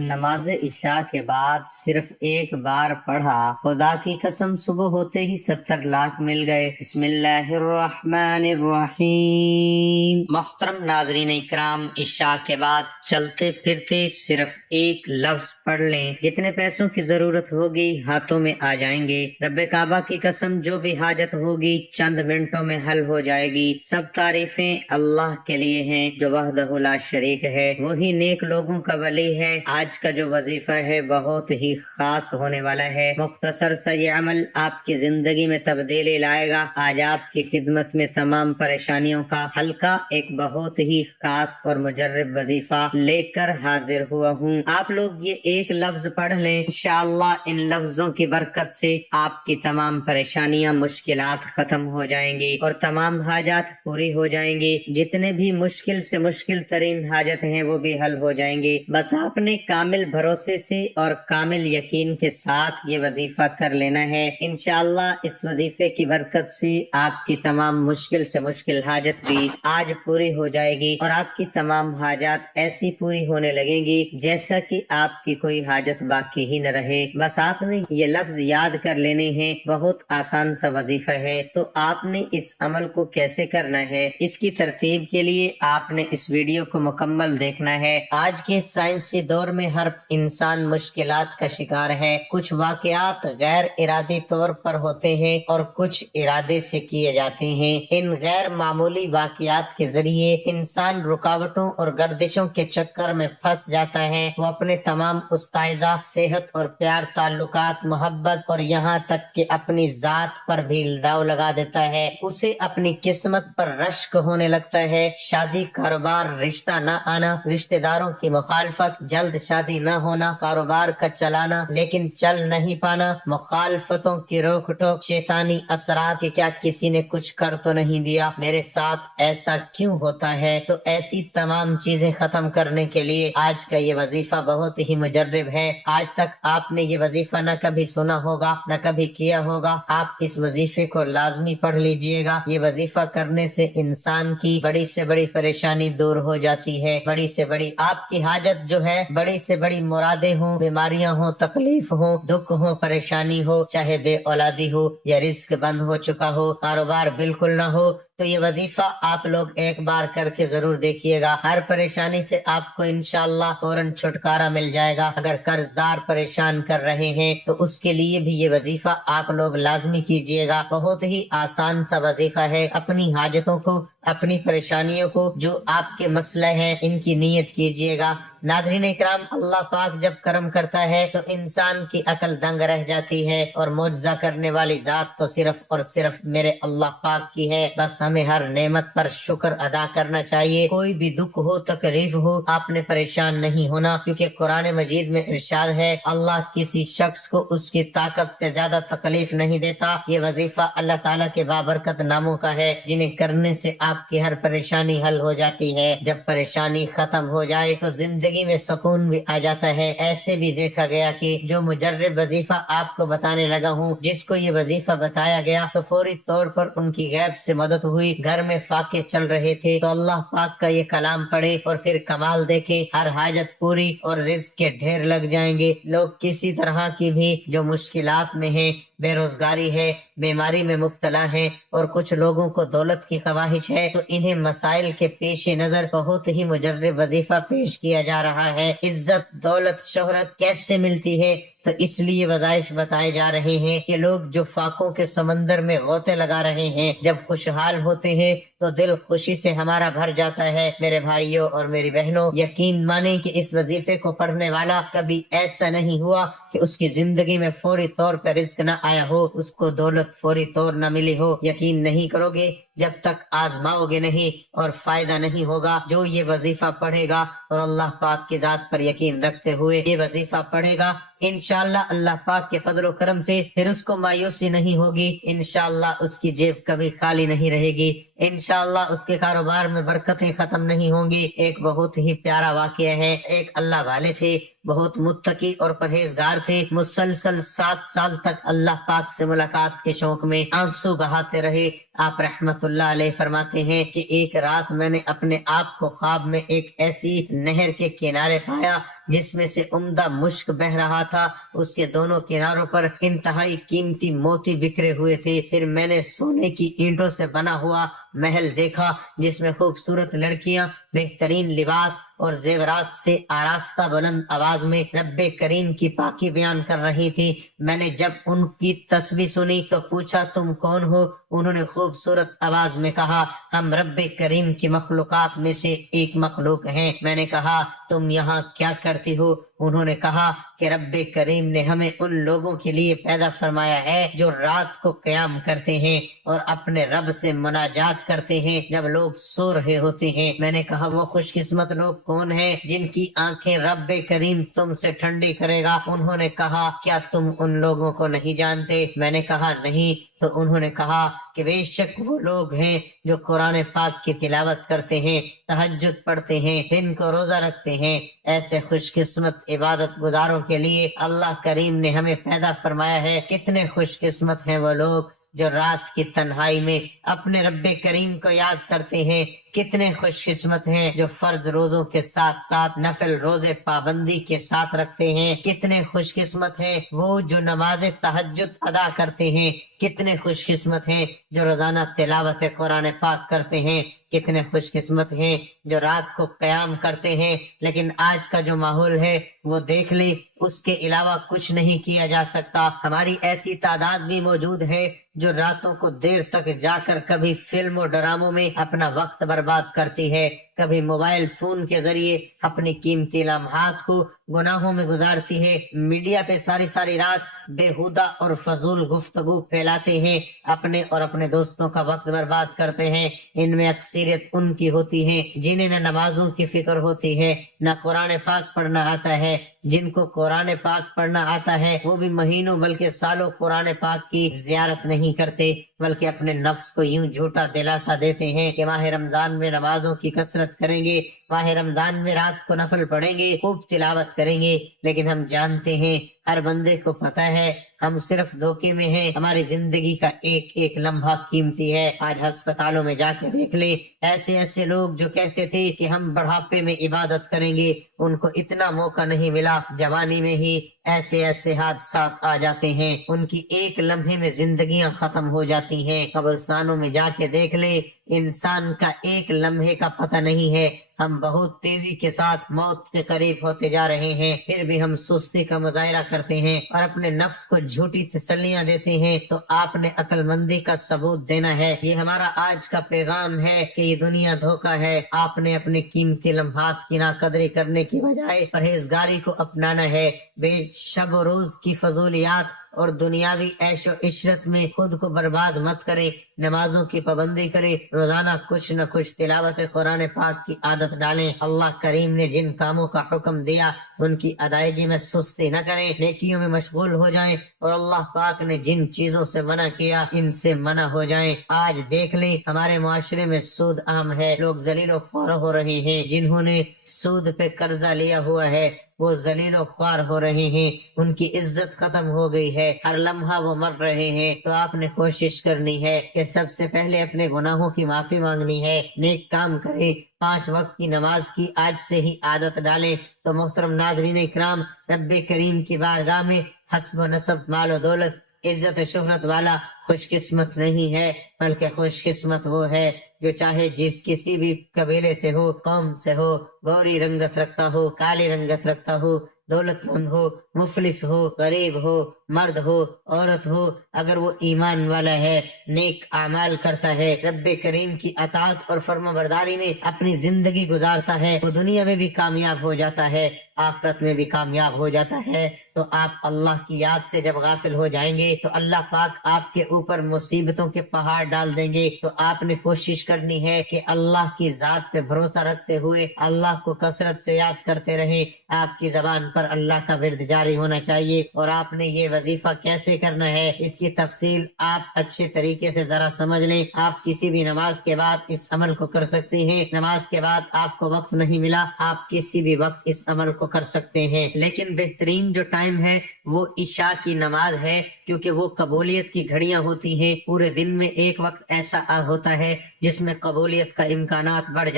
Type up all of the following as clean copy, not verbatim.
نماز عشاء کے بعد صرف ایک بار پڑھا، خدا کی قسم صبح ہوتے ہی 70 لاکھ مل گئے۔ بسم اللہ الرحمن الرحیم۔ محترم ناظرین اکرام، عشاء کے بعد چلتے پھرتے صرف ایک لفظ پڑھ لیں، جتنے پیسوں کی ضرورت ہوگی ہاتھوں میں آ جائیں گے۔ رب کعبہ کی قسم جو بھی حاجت ہوگی چند منٹوں میں حل ہو جائے گی۔ سب تعریفیں اللہ کے لیے ہیں جو وحدہ لا شریک ہے، وہی نیک لوگوں کا ولی ہے۔ آج کا جو وظیفہ ہے بہت ہی خاص ہونے والا ہے۔ مختصر سا یہ عمل آپ کی زندگی میں تبدیلی لائے گا۔ آج آپ کی خدمت میں تمام پریشانیوں کا حل کا ایک بہت ہی خاص اور مجرب وظیفہ لے کر حاضر ہوا ہوں۔ آپ لوگ یہ ایک لفظ پڑھ لیں، انشاءاللہ ان لفظوں کی برکت سے آپ کی تمام پریشانیاں مشکلات ختم ہو جائیں گی اور تمام حاجات پوری ہو جائیں گی۔ جتنے بھی مشکل سے مشکل ترین حاجت ہیں وہ بھی حل ہو جائیں گی۔ بس آپ نے کامل بھروسے سے اور کامل یقین کے ساتھ یہ وظیفہ کر لینا ہے۔ انشاءاللہ اس وظیفے کی برکت سے آپ کی تمام مشکل سے مشکل حاجت بھی آج پوری ہو جائے گی اور آپ کی تمام حاجات ایسی پوری ہونے لگیں گی جیسا کہ آپ کی کوئی حاجت باقی ہی نہ رہے۔ بس آپ نے یہ لفظ یاد کر لینے ہیں۔ بہت آسان سا وظیفہ ہے، تو آپ نے اس عمل کو کیسے کرنا ہے، اس کی ترتیب کے لیے آپ نے اس ویڈیو کو مکمل دیکھنا ہے۔ آج کے سائنسی دور میں ہر انسان مشکلات کا شکار ہے۔ کچھ واقعات غیر ارادی طور پر ہوتے ہیں اور کچھ ارادے سے کیے جاتے ہیں۔ ان غیر معمولی واقعات کے ذریعے انسان رکاوٹوں اور گردشوں کے چکر میں پھنس جاتا ہے۔ وہ اپنے تمام استائزہ، صحت اور پیار، تعلقات، محبت اور یہاں تک کہ اپنی ذات پر بھی الزام لگا دیتا ہے۔ اسے اپنی قسمت پر رشک ہونے لگتا ہے۔ شادی، کاروبار، رشتہ نہ آنا، رشتہ داروں کی مخالفت، جلد شادی نہ ہونا، کاروبار کا چلانا لیکن چل نہیں پانا، مخالفتوں کی روک ٹوک، شیطانی اثرات کہ کیا کسی نے کچھ کر تو نہیں دیا، میرے ساتھ ایسا کیوں ہوتا ہے۔ تو ایسی تمام چیزیں ختم کرنے کے لیے آج کا یہ وظیفہ بہت ہی مجرب ہے۔ آج تک آپ نے یہ وظیفہ نہ کبھی سنا ہوگا نہ کبھی کیا ہوگا۔ آپ اس وظیفے کو لازمی پڑھ لیجئے گا۔ یہ وظیفہ کرنے سے انسان کی بڑی سے بڑی پریشانی دور ہو جاتی ہے۔ بڑی سے بڑی آپ کی حاجت جو ہے، بڑی سے بڑی مرادیں ہوں، بیماریاں ہوں، تکلیف ہوں، دکھ ہو، پریشانی ہو، چاہے بے اولادی ہو یا رزق بند ہو چکا ہو، کاروبار بالکل نہ ہو، تو یہ وظیفہ آپ لوگ ایک بار کر کے ضرور دیکھیے گا۔ ہر پریشانی سے آپ کو انشاءاللہ فوراً چھٹکارا مل جائے گا۔ اگر قرض دار پریشان کر رہے ہیں تو اس کے لیے بھی یہ وظیفہ آپ لوگ لازمی کیجئے گا۔ بہت ہی آسان سا وظیفہ ہے۔ اپنی حاجتوں کو، اپنی پریشانیوں کو، جو آپ کے مسئلہ ہیں، ان کی نیت کیجئے گا۔ ناظرین اکرام، اللہ پاک جب کرم کرتا ہے تو انسان کی عقل دنگ رہ جاتی ہے، اور معجزہ کرنے والی ذات تو صرف اور صرف میرے اللہ پاک کی ہے۔ بس ہمیں ہر نعمت پر شکر ادا کرنا چاہیے۔ کوئی بھی دکھ ہو، تکلیف ہو، آپ نے پریشان نہیں ہونا، کیونکہ قرآن مجید میں ارشاد ہے اللہ کسی شخص کو اس کی طاقت سے زیادہ تکلیف نہیں دیتا۔ یہ وظیفہ اللہ تعالیٰ کے بابرکت ناموں کا ہے، جنہیں کرنے سے آپ کی ہر پریشانی حل ہو جاتی ہے۔ جب پریشانی ختم ہو جائے تو زندگی میں سکون بھی آ جاتا ہے۔ ایسے بھی دیکھا گیا کہ جو مجرب وظیفہ آپ کو بتانے لگا ہوں، جس کو یہ وظیفہ بتایا گیا تو فوری طور پر ان کی غیب سے مدد ہوئی۔ گھر میں فاقے چل رہے تھے تو اللہ پاک کا یہ کلام پڑھے اور پھر کمال دیکھے، ہر حاجت پوری اور رزق کے ڈھیر لگ جائیں گے۔ لوگ کسی طرح کی بھی جو مشکلات میں ہیں، بے روزگاری ہے، بیماری میں مبتلا ہے، اور کچھ لوگوں کو دولت کی خواہش ہے، تو انہیں مسائل کے پیش نظر بہت ہی مجرب وظیفہ پیش کیا جا رہا ہے۔ عزت، دولت، شہرت کیسے ملتی ہے؟ تو اس لیے وظائف بتائے جا رہے ہیں کہ لوگ جو فاقوں کے سمندر میں غوطے لگا رہے ہیں، جب خوشحال ہوتے ہیں تو دل خوشی سے ہمارا بھر جاتا ہے۔ میرے بھائیوں اور میری بہنوں، یقین مانیں کہ اس وظیفے کو پڑھنے والا کبھی ایسا نہیں ہوا کہ اس کی زندگی میں فوری طور پر رزق نہ آیا ہو، اس کو دولت فوری طور نہ ملی ہو۔ یقین نہیں کرو گے جب تک آزماؤ گے نہیں اور فائدہ نہیں ہوگا۔ جو یہ وظیفہ پڑھے گا اور اللہ پاک کی ذات پر یقین رکھتے ہوئے یہ وظیفہ پڑھے گا، انشاءاللہ اللہ پاک کے فضل و کرم سے پھر اس کو مایوسی نہیں ہوگی۔ انشاءاللہ اس کی جیب کبھی خالی نہیں رہے گی۔ انشاءاللہ اس کے کاروبار میں برکتیں ختم نہیں ہوں گی۔ ایک بہت ہی پیارا واقعہ ہے۔ ایک اللہ والے تھے، بہت متقی اور پرہیزگار تھے، مسلسل 7 سال تک اللہ پاک سے ملاقات کے شوق میں آنسو بہاتے رہے۔ آپ رحمت اللہ علیہ فرماتے ہیں کہ ایک رات میں نے اپنے آپ کو خواب میں ایک ایسی نہر کے کنارے پایا جس میں سے عمدہ مشک بہ رہا تھا، اس کے دونوں کناروں پر انتہائی قیمتی موتی بکھرے ہوئے تھے۔ پھر میں نے سونے کی اینٹوں سے بنا ہوا محل دیکھا جس میں خوبصورت لڑکیاں بہترین لباس اور زیورات سے آراستہ بلند آواز میں رب کریم کی پاکی بیان کر رہی تھی۔ میں نے جب ان کی تسبیح سنی تو پوچھا تم کون ہو؟ انہوں نے خوبصورت آواز میں کہا ہم رب کریم کی مخلوقات میں سے ایک مخلوق ہیں۔ میں نے کہا تم یہاں کیا کرتی ہو؟ انہوں نے کہا کہ رب کریم نے ہمیں ان لوگوں کے لیے پیدا فرمایا ہے جو رات کو قیام کرتے ہیں اور اپنے رب سے مناجات کرتے ہیں جب لوگ سو رہے ہوتے ہیں۔ میں نے کہا وہ خوش قسمت لوگ کون ہیں جن کی آنکھیں رب کریم تم سے ٹھنڈی کرے گا؟ انہوں نے کہا کیا تم ان لوگوں کو نہیں جانتے؟ میں نے کہا نہیں۔ تو انہوں نے کہا کہ بے شک وہ لوگ ہیں جو قرآن پاک کی تلاوت کرتے ہیں، تہجد پڑھتے ہیں، دن کو روزہ رکھتے ہیں۔ ایسے خوش قسمت عبادت گزاروں کے لیے اللہ کریم نے ہمیں پیدا فرمایا ہے۔ کتنے خوش قسمت ہیں وہ لوگ جو رات کی تنہائی میں اپنے رب کریم کو یاد کرتے ہیں۔ کتنے خوش قسمت ہیں جو فرض روزوں کے ساتھ ساتھ نفل روزے پابندی کے ساتھ رکھتے ہیں۔ کتنے خوش قسمت ہیں وہ جو نماز تہجد ادا کرتے ہیں۔ کتنے خوش قسمت ہیں جو روزانہ تلاوت قرآن پاک کرتے ہیں۔ کتنے خوش قسمت ہیں جو رات کو قیام کرتے ہیں۔ لیکن آج کا جو ماحول ہے وہ دیکھ لیں، اس کے علاوہ کچھ نہیں کیا جا سکتا۔ ہماری ایسی تعداد بھی موجود ہے جو راتوں کو دیر تک جا کر کبھی فلم و ڈراموں میں اپنا وقت برباد کرتی ہے، کبھی موبائل فون کے ذریعے اپنی قیمتی لمحات کو گناہوں میں گزارتی ہے، میڈیا پہ ساری رات بےہودہ اور فضول گفتگو پھیلاتے ہیں، اپنے اور اپنے دوستوں کا وقت برباد کرتے ہیں۔ ان میں اکثریت ان کی ہوتی ہے جنہیں نہ نمازوں کی فکر ہوتی ہے، نہ قرآن پاک پڑھنا آتا ہے۔ جن کو قرآن پاک پڑھنا آتا ہے وہ بھی مہینوں بلکہ سالوں قرآن پاک کی زیارت نہیں کرتے، بلکہ اپنے نفس کو یوں جھوٹا دلاسا دیتے ہیں کہ ماہ رمضان میں نمازوں کی کثرت کریں گے، ماہ رمضان میں رات کو نفل پڑھیں گے، خوب تلاوت کریں گے۔ لیکن ہم جانتے ہیں، ہر بندے کو پتہ ہے، ہم صرف دھوکے میں ہیں۔ ہماری زندگی کا ایک ایک لمحہ قیمتی ہے۔ آج ہسپتالوں میں جا کے دیکھ لیں، ایسے لوگ جو کہتے تھے کہ ہم بڑھاپے میں عبادت کریں گے، ان کو اتنا موقع نہیں ملا، جوانی میں ہی ایسے حادثات آ جاتے ہیں، ان کی ایک لمحے میں زندگیاں ختم ہو جاتی ہیں۔ قبرستانوں میں جا کے دیکھ لیں، انسان کا ایک لمحے کا پتہ نہیں ہے۔ ہم بہت تیزی کے ساتھ موت کے قریب ہوتے جا رہے ہیں، پھر بھی ہم سستی کا مظاہرہ کرتے ہیں اور اپنے نفس کو جھوٹی تسلیاں دیتے ہیں۔ تو آپ نے عقل مندی کا ثبوت دینا ہے۔ یہ ہمارا آج کا پیغام ہے کہ یہ دنیا دھوکہ ہے۔ آپ نے اپنے قیمتی لمحات کی ناقدری کرنے کی بجائے پرہیزگاری کو اپنانا ہے۔ بے شب و روز کی فضولیات اور دنیاوی عیش و عشرت میں خود کو برباد مت کریں، نمازوں کی پابندی کریں، روزانہ کچھ نہ کچھ تلاوت قرآن پاک کی عادت ڈالیں۔ اللہ کریم نے جن کاموں کا حکم دیا ان کی ادائیگی میں سستی نہ کریں، نیکیوں میں مشغول ہو جائیں، اور اللہ پاک نے جن چیزوں سے منع کیا ان سے منع ہو جائیں۔ آج دیکھ لیں ہمارے معاشرے میں سود عام ہے، لوگ ذلیل و خوار ہو رہے ہیں۔ جنہوں نے سود پہ قرضہ لیا ہوا ہے وہ ذلیل و خوار ہو رہے ہیں، ان کی عزت ختم ہو گئی ہے، ہر لمحہ وہ مر رہے ہیں۔ تو آپ نے کوشش کرنی ہے کہ سب سے پہلے اپنے گناہوں کی معافی مانگنی ہے، نیک کام کریں، 5 وقت کی نماز کی آج سے ہی عادت ڈالیں۔ تو محترم ناظرین اکرام، رب کریم کی بارگاہ میں حسب و نسب، مال و دولت، عزت و شہرت والا خوش قسمت نہیں ہے، بلکہ خوش قسمت وہ ہے جو چاہے کسی بھی قبیلے سے ہو، قوم سے ہو، گوری رنگت رکھتا ہو، کالی رنگت رکھتا ہو، دولت مند ہو، مفلس ہو، غریب ہو، مرد ہو، عورت ہو، اگر وہ ایمان والا ہے، نیک اعمال کرتا ہے، رب کریم کی اطاعت اور فرما برداری میں اپنی زندگی گزارتا ہے، وہ دنیا میں بھی کامیاب ہو جاتا ہے، آخرت میں بھی کامیاب ہو جاتا ہے۔ تو آپ اللہ کی یاد سے جب غافل ہو جائیں گے تو اللہ پاک آپ کے اوپر مصیبتوں کے پہاڑ ڈال دیں گے۔ تو آپ نے کوشش کرنی ہے کہ اللہ کی ذات پہ بھروسہ رکھتے ہوئے اللہ کو کثرت سے یاد کرتے رہیں۔ آپ کی زبان پر اللہ کا ورد جاری ہونا چاہیے، اور آپ نے یہ وظیفہ کیسے کرنا ہے اس کی تفصیل آپ اچھے طریقے سے ذرا سمجھ لیں۔ آپ کسی بھی نماز کے بعد اس عمل کو کر سکتے ہیں۔ نماز کے بعد آپ کو وقت نہیں ملا، آپ کسی بھی وقت اس عمل کو کر سکتے ہیں، لیکن بہترین جو ٹائم ہے وہ عشاء کی نماز ہے، کیونکہ وہ قبولیت کی گھڑیاں ہوتی ہیں۔ پورے دن میں ایک وقت ایسا ہوتا ہے جس میں قبولیت کے امکانات بڑھ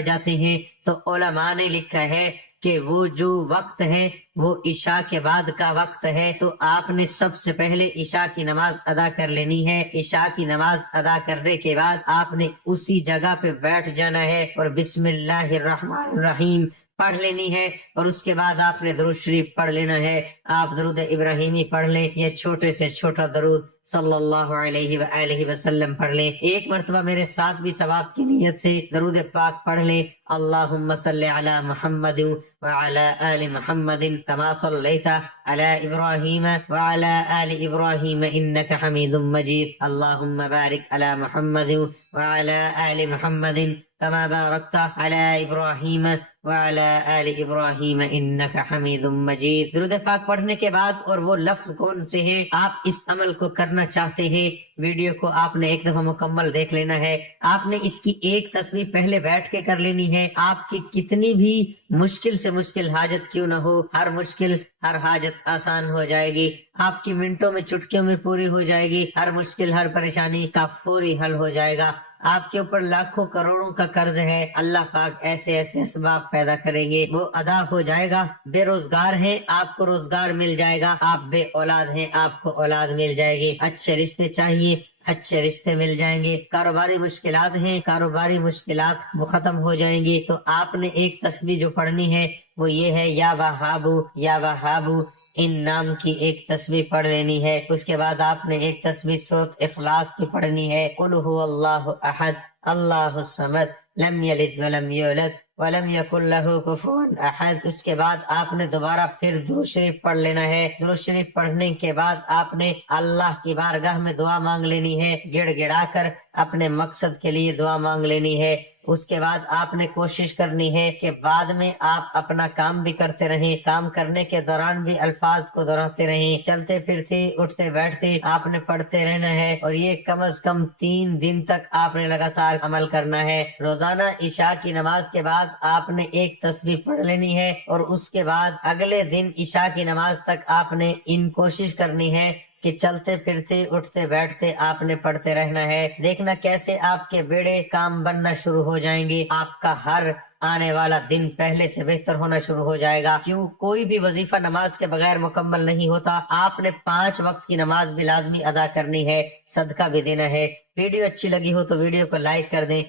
جاتے ہیں، تو علماء نے لکھا ہے کہ وہ جو وقت ہے وہ عشاء کے بعد کا وقت ہے، تو آپ نے سب سے پہلے عشاء کی نماز ادا کر لینی ہے۔ عشاء کی نماز ادا کرنے کے بعد آپ نے اسی جگہ پہ بیٹھ جانا ہے اور بسم اللہ الرحمن الرحیم پڑھ لینی ہے، اور اس کے بعد آپ نے درود شریف پڑھ لینا ہے۔ آپ درود ابراہیمی پڑھ لیں یا چھوٹے سے چھوٹا درود صلی اللہ علیہ وآلہ وسلم پڑھ لیں۔ ایک مرتبہ میرے ساتھ بھی ثواب کی نیت سے درود پاک پڑھ لیں۔ اللہم صلی علی محمد وعلی آل محمد کما صلیت علی ابراہیم وعلی آل ابراہیم انک حمید مجید۔ اللہم بارک علی محمد وعلی آل محمد کما بارکت علی ابراہیم وعلی آل ابراہیم انک حمید مجید۔ درود پاک پڑھنے کے بعد اور وہ لفظ کون سے ہیں آپ اس عمل کو کرنا چاہتے ہیں، ویڈیو کو آپ نے ایک دفعہ مکمل دیکھ لینا ہے۔ آپ نے اس کی ایک تسبیح پہلے بیٹھ کے کر لینی ہے۔ آپ کی کتنی بھی مشکل سے مشکل حاجت کیوں نہ ہو، ہر حاجت آسان ہو جائے گی، آپ کی منٹوں میں چٹکیوں میں پوری ہو جائے گی، ہر مشکل ہر پریشانی کا فوری حل ہو جائے گا۔ آپ کے اوپر لاکھوں کروڑوں کا قرض ہے، اللہ پاک ایسے ایسے اسباب پیدا کریں گے، وہ ادا ہو جائے گا۔ بے روزگار ہیں، آپ کو روزگار مل جائے گا۔ آپ بے اولاد ہیں، آپ کو اولاد مل جائے گی۔ اچھے رشتے چاہیے، اچھے رشتے مل جائیں گے۔ کاروباری مشکلات ہیں، کاروباری مشکلات وہ ختم ہو جائیں گی۔ تو آپ نے ایک تسبیح جو پڑھنی ہے وہ یہ ہے، یا وہابو یا وہابو، ان نام کی ایک تسبیح پڑھ لینی ہے۔ اس کے بعد آپ نے ایک تسبیح سورۃ اخلاص کی پڑھنی ہے، قل هو اللہ احد اللہ الصمد لم یلد ولم یولد ولم یکن له کفوا احد۔ اس کے بعد آپ نے دوبارہ پھر درود شریف پڑھ لینا ہے۔ درود شریف پڑھنے کے بعد آپ نے اللہ کی بارگاہ میں دعا مانگ لینی ہے، گڑ گڑا کر اپنے مقصد کے لیے دعا مانگ لینی ہے۔ اس کے بعد آپ نے کوشش کرنی ہے کہ بعد میں آپ اپنا کام بھی کرتے رہیں، کام کرنے کے دوران بھی الفاظ کو دہراتے رہیں، چلتے پھرتے اٹھتے بیٹھتے آپ نے پڑھتے رہنا ہے، اور یہ کم از کم 3 دن تک آپ نے لگاتار عمل کرنا ہے۔ روزانہ عشاء کی نماز کے بعد آپ نے ایک تسبیح پڑھ لینی ہے، اور اس کے بعد اگلے دن عشاء کی نماز تک آپ نے کوشش کرنی ہے کہ چلتے پھرتے اٹھتے بیٹھتے آپ نے پڑھتے رہنا ہے۔ دیکھنا کیسے آپ کے بیڑے کام بننا شروع ہو جائیں گے، آپ کا ہر آنے والا دن پہلے سے بہتر ہونا شروع ہو جائے گا۔ کیوں کوئی بھی وظیفہ نماز کے بغیر مکمل نہیں ہوتا۔ آپ نے 5 وقت کی نماز بھی لازمی ادا کرنی ہے، صدقہ بھی دینا ہے۔ ویڈیو اچھی لگی ہو تو ویڈیو کو لائک کر دیں۔